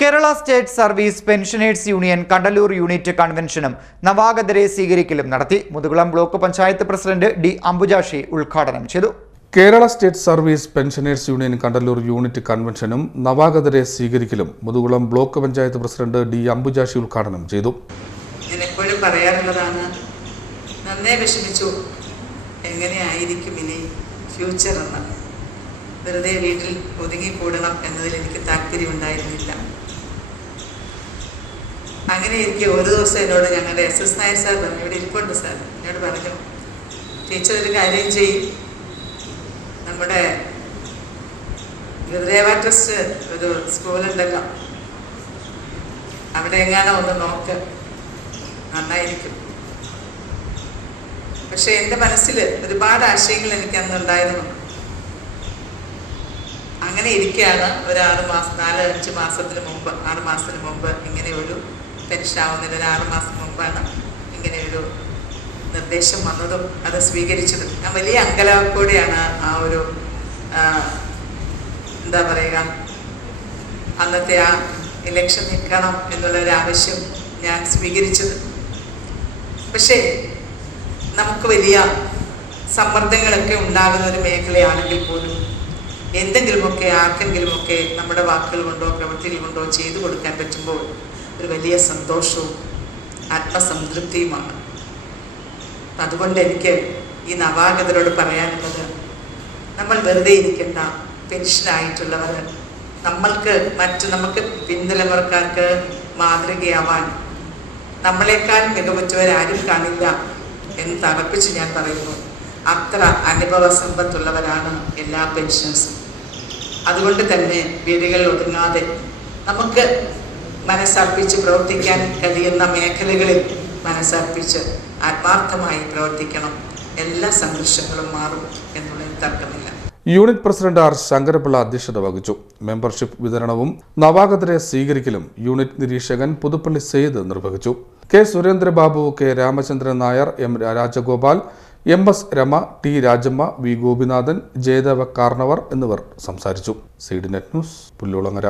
Kerala state service pensioners union Kandalloor unit കൺവെൻഷനും നവാഗതരെ സ്വീകരിക്കലും നടത്തി. Muthukulam block panchayat president D Ambujakshi ഉദ്ഘാടനം ചെയ്തു. Kerala state service pensioners union Kandalloor unit കൺവെൻഷനും നവാഗതരെ സ്വീകരിക്കലും Muthukulam block panchayat president D Ambujakshi ഉദ്ഘാടനം ചെയ്തു. ഞാൻ എപ്പോഴും പറയാറുള്ളതാണ്, നന്നേ വിഷമിച്ചു, എങ്ങനെയായിരിക്കും ഇനി ഫ്യൂച്ചർ എന്ന്. വെറുതെ വീട്ടിൽ ഒതുങ്ങിക്കൂടണം എന്നതിൽ എനിക്ക് താല്പര്യമുണ്ടായിരുന്നില്ല. അങ്ങനെ എനിക്ക് ഒരു ദിവസം എന്നോട് ഞങ്ങളുടെ SS നായർ സാർ പറഞ്ഞു, ഇവിടെ ഇരിപ്പുണ്ട് സാർ, എന്നോട് പറഞ്ഞു, ടീച്ചർ ഒരു കാര്യം ചെയ്യും, നമ്മുടെ ഗുരുദേവ ട്രസ്റ്റ് ഒരു സ്കൂളുണ്ടല്ലോ, അവിടെ എങ്ങാനോ ഒന്ന് നോക്ക്, നന്നായിരിക്കും. പക്ഷെ എൻ്റെ മനസ്സിൽ ഒരുപാട് ആശയങ്ങൾ എനിക്ക് അന്നുണ്ടായിരുന്നു. അങ്ങനെ ഇരിക്കുകയാണ് ഒരു 4-5 മാസത്തിന് മുമ്പ്, 6 മാസത്തിന് മുമ്പ് ഇങ്ങനെ ഒരു പെൻഷൻ ആവുന്നതിന് ഒരു 6 മാസം മുമ്പാണ് ഇങ്ങനെ ഒരു നിർദ്ദേശം വന്നതും അത് സ്വീകരിച്ചതും. ഞാൻ വലിയ അങ്കലാപ്പോടെയാണ് ആ ഒരു എന്താ പറയുക, അന്നത്തെ ആ ഇലക്ഷൻ നിൽക്കണം എന്നുള്ളൊരു ആവശ്യം ഞാൻ സ്വീകരിച്ചത്. പക്ഷേ നമുക്ക് വലിയ സമ്മർദ്ദങ്ങളൊക്കെ ഉണ്ടാകുന്ന ഒരു മേഖലയാണെങ്കിൽ പോലും എന്തെങ്കിലുമൊക്കെ ആർക്കെങ്കിലുമൊക്കെ നമ്മുടെ വാക്കുകൾ കൊണ്ടോ പ്രവൃത്തികൾ കൊണ്ടോ ചെയ്തു കൊടുക്കാൻ പറ്റുമ്പോൾ ഒരു വലിയ സന്തോഷവും ആത്മസംതൃപ്തിയുമാണ്. അതുകൊണ്ട് എനിക്ക് ഈ നവാഗതരോട് പറയാനുള്ളത്, നമ്മൾ വെറുതെ ഇരിക്കേണ്ട. പെൻഷനായിട്ടുള്ളവർ നമുക്ക് പിൻതലമുറക്കാർക്ക് മാതൃകയാവാൻ നമ്മളെക്കാൾ മികവുറ്റവരാരും കാണില്ല എന്ന് തറപ്പിച്ച് ഞാൻ പറയുന്നു. അത്ര അനുഭവ സമ്പത്തുള്ളവരാണ് എല്ലാ പെൻഷൻസും. അതുകൊണ്ട് തന്നെ വീടുകൾ ഒതുങ്ങാതെ നമുക്ക് മനസ്സർപ്പിച്ച് പ്രവർത്തിക്കാൻ കഴിയുന്ന മേഖലകളിൽ മനസ്സർപ്പിച്ച് ആത്മാർത്ഥമായി പ്രവർത്തിക്കണം. എല്ലാ സംഘർഷങ്ങളും മാറും എന്നുള്ളതിൽ തർക്കമില്ല. യൂണിറ്റ് പ്രസിഡന്റ് ആർ ശങ്കരപിള്ള അധ്യക്ഷത വഹിച്ചു. മെമ്പർഷിപ്പ് വിതരണവും നവാഗതരെ സ്വീകരിക്കലും യൂണിറ്റ് നിരീക്ഷകൻ പുതുപ്പള്ളി സെയ്ദ് നിർവഹിച്ചു. K Surendrababu, K Ramachandran Nair, M Rajagopal, MS Rama, T Rajamma, V Gopinathan, Jayadeva Karnavar എന്നിവർ സംസാരിച്ചു. Seed Net News, Pullulangara.